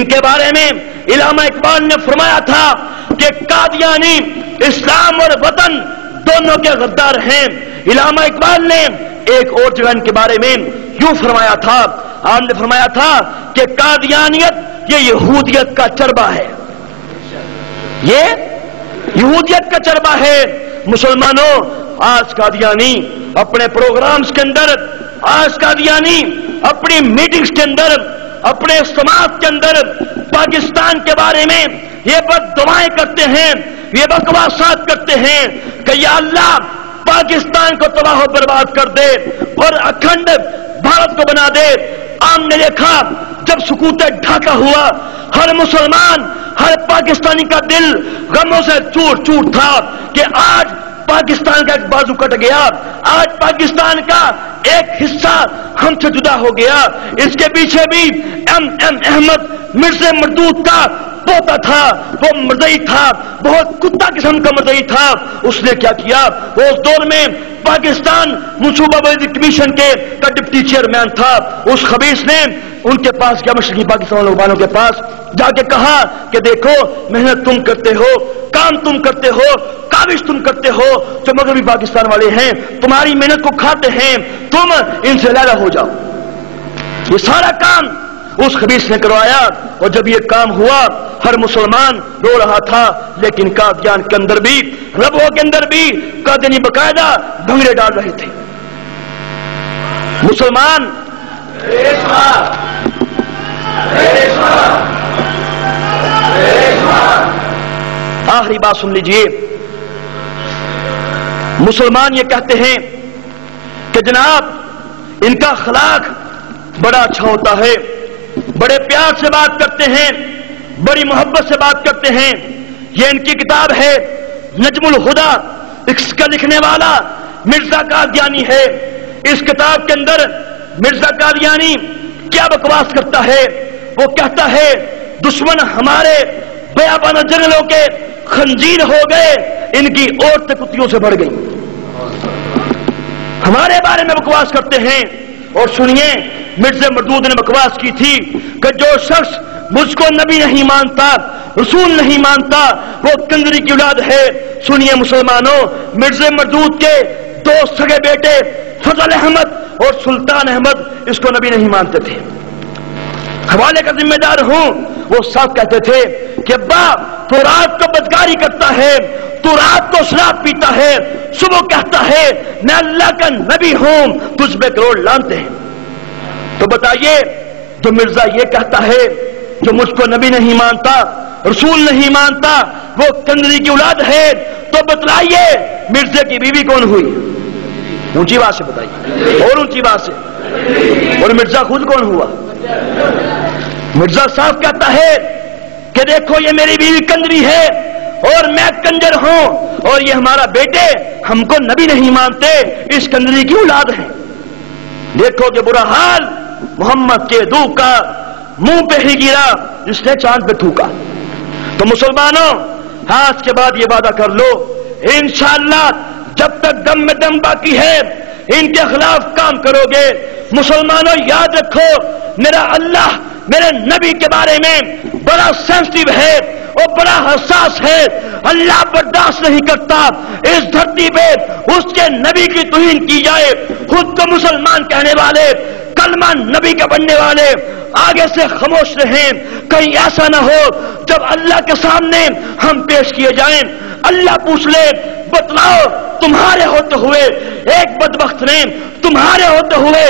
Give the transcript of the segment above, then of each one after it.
ان کے بارے میں علامہ اقبال نے فرمایا تھا کہ قادیانی اسلام اور وطن دونوں کے غدار ہیں۔ علامہ اقبال نے ایک اور جگہ ان کے بارے میں یوں فرمایا تھا، آپ نے فرمایا تھا کہ قادیانیت یہ یہودیت کا چربہ ہے، یہ یہودیت کا چربہ ہے۔ مسلمانوں، آج قادیانی اپنے پروگرامز کے اندر، آج قادیانی اپنی میٹنگز کے اندر، اپنے اجتماعات کے اندر پاکستان کے بارے میں یہ بد دعائیں کرتے ہیں، یہ بکواسات کرتے ہیں کہ یا اللہ پاکستان کو تباہ و برباد کر دے اور اکھنڈ بھارت کو بنا دے۔ ہم نے دیکھا جب سکوت ڈھاکہ ہوا، ہر مسلمان، ہر پاکستانی کا دل غموں سے چور چور تھا کہ آج پاکستان کا ایک بازو کٹ گیا، آج پاکستان کا ایک حصہ ہم سے جدا ہو گیا۔ اس کے پیچھے بھی احمد مرزا مردود کا پوتا تھا، وہ مرزئی تھا، بہت کتا قسم کا مرزئی تھا۔ اس نے کیا کیا؟ وہ اس دور میں پاکستان منصوبہ بندی کمیشن کا ڈپٹی چیئرمین تھا۔ اس خبیث نے ان کے پاس کیا، مشرقی پاکستان والوں کے پاس جا کے کہا کہ دیکھو محنت تم کرتے ہو، کام تم کرتے ہو، کاوش تم کرتے ہو، جو مغربی پاکستان والے ہیں تمہاری محنت کو کھاتے ہیں، تم ان سے علیحدہ ہو جاؤ۔ یہ سارا کام اس خبیث نے کروایا، اور جب یہ کام ہوا ہر مسلمان رو رہا تھا، لیکن قادیان کے اندر بھی، ربوہ کے اندر بھی قادیانی باقاعدہ بھنگڑے ڈال رہے تھے۔ مسلمان آخری بات سن لیجئے، مسلمان یہ کہتے ہیں کہ جناب ان کا اخلاق بڑا اچھا ہوتا ہے، بڑے پیار سے بات کرتے ہیں، بڑی محبت سے بات کرتے ہیں۔ یہ ان کی کتاب ہے نجم الہدا، اس کا لکھنے والا مرزا قادیانی ہے۔ اس کتاب کے اندر مرزا قادیانی کیا بکواس کرتا ہے؟ وہ کہتا ہے دشمن ہمارے بیابانہ جنگلوں کے خنزیر ہو گئے، ان کی عورتیں کتیوں سے بڑھ گئیں۔ ہمارے بارے میں بکواس کرتے ہیں۔ اور سنیے مرزا مردود نے بکواس کی تھی کہ جو شخص مجھ کو نبی نہیں مانتا، رسول نہیں مانتا، وہ کنجری کی اولاد ہے۔ سنیے مسلمانوں، مرزا مردود کے دو سگے بیٹے فضل احمد اور سلطان احمد اس کو نبی نہیں مانتے تھے۔ حوالے کا ذمہ دار ہوں، وہ صاحب کہتے تھے کہ ابا تو رات کو بدکاری کرتا ہے، تو رات کو شراب پیتا ہے، صبح کہتا ہے میں اللہ کا نبی ہوں، تجھ پہ کروڑ لانتے ہیں۔ تو بتائیے جو مرزا یہ کہتا ہے جو مجھ کو نبی نہیں مانتا، رسول نہیں مانتا، وہ کنجری کی اولاد ہے، تو بتلائیے مرزا کی بیوی کون ہوئی؟ اونچی بات سے بتائیے، اور اونچی بات سے۔ اور مرزا خود کون ہوا؟ مرزا صاحب کہتا ہے کہ دیکھو یہ میری بیوی کنجری ہے اور میں کنجر ہوں، اور یہ ہمارا بیٹے ہم کو نبی نہیں مانتے، اس کنجری کی اولاد ہے۔ دیکھو کہ برا حال محمد کے دو کا منہ پہ ہی گرا جس نے چاند پہ تھوکا۔ تو مسلمانوں آج کے بعد یہ وعدہ کر لو، انشاءاللہ جب تک دم میں دم باقی ہے ان کے خلاف کام کرو گے۔ مسلمانوں یاد رکھو میرا اللہ میرے نبی کے بارے میں بڑا سینسٹیو ہے اور بڑا حساس ہے۔ اللہ برداشت نہیں کرتا اس دھرتی پہ اس کے نبی کی توہین کی جائے۔ خود کو مسلمان کہنے والے، کلمہ نبی کے بننے والے آگے سے خاموش رہیں، کہیں ایسا نہ ہو جب اللہ کے سامنے ہم پیش کیے جائیں اللہ پوچھ لے بتلاؤ تمہارے ہوتے ہوئے ایک بدبخت نے، تمہارے ہوتے ہوئے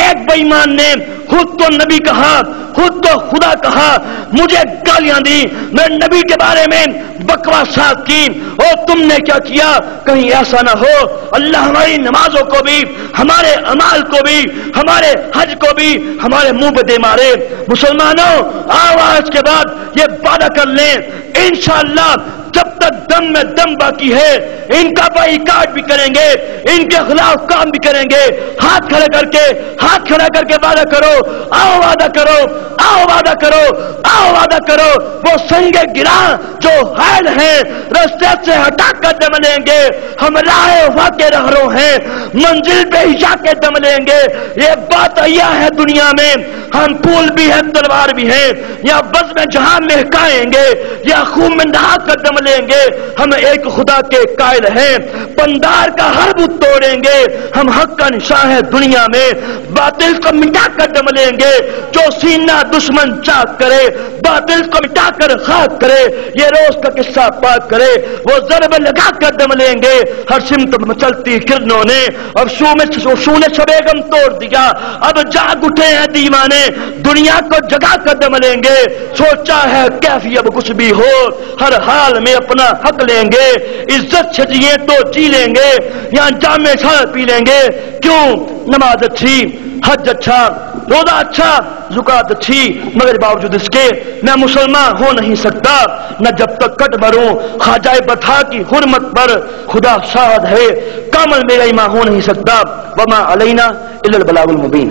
ایک بے ایمان نے خود تو نبی کہا، خود تو خدا کہا، مجھے گالیاں دی، میں نبی کے بارے میں بکواسات کی، اور تم نے کیا کیا؟ کہیں ایسا نہ ہو اللہ ہماری نمازوں کو بھی، ہمارے اعمال کو بھی، ہمارے حج کو بھی ہمارے منہ پہ دے مارے۔ مسلمانوں آواز کے بعد یہ وعدہ کر لیں انشاءاللہ جب تک دم میں دم باقی ہے ان کا بائیکاٹ بھی کریں گے، ان کے خلاف کام بھی کریں گے۔ ہاتھ کھڑے کر کے وعدہ کرو، آؤ وعدہ کرو، آؤ وعدہ کرو، آؤ وعدہ کرو۔ وہ سنگ گراں جو حائل ہیں راستے سے ہٹا کر دم لیں گے، ہم راہ وفا کے رہرو ہیں منزل پہ ہی جا کے دم لیں گے۔ یہ بات آیا ہے دنیا میں ہم پھول بھی ہیں تلوار بھی ہیں، یا بز میں جہاں مہکائیں گے یا خون میں نہا کر دم لیں گے، ہم ایک خدا کے قائل ہیں، پندار کا ہر بت توڑیں گے، ہم حق کا نشان ہے دنیا میں، باطل کو مٹا کر دم لیں گے، جو سینہ دشمن چاک کرے باطل کو مٹا کر خاک کرے، یہ روز کا قصہ پاک کرے، وہ ضرب لگا کر دم لیں گے، ہر سمت مچلتی کرنوں نے اب شو نے شب غم توڑ دیا، اب جاگ اٹھے ہیں دیوانے، دنیا کو جگا کر دم لیں گے، سوچا ہے کیفی اب کچھ بھی ہو ہر حال میں اپنا حق لیں گے، عزت سے جیے تو جی لیں گے، یہاں جامع شراب پی لیں گے، کیوں نماز اچھی، حج اچھا، روزہ اچھا، زکات اچھی، مگر باوجود اس کے میں مسلمان ہو نہیں سکتا، نہ جب تک کٹ مروں خواجہ بطحا کی حرمت پر، خدا شاہد ہے کامل میرا ایمان ہو نہیں سکتا، وما علینا الا البلاغ المبین۔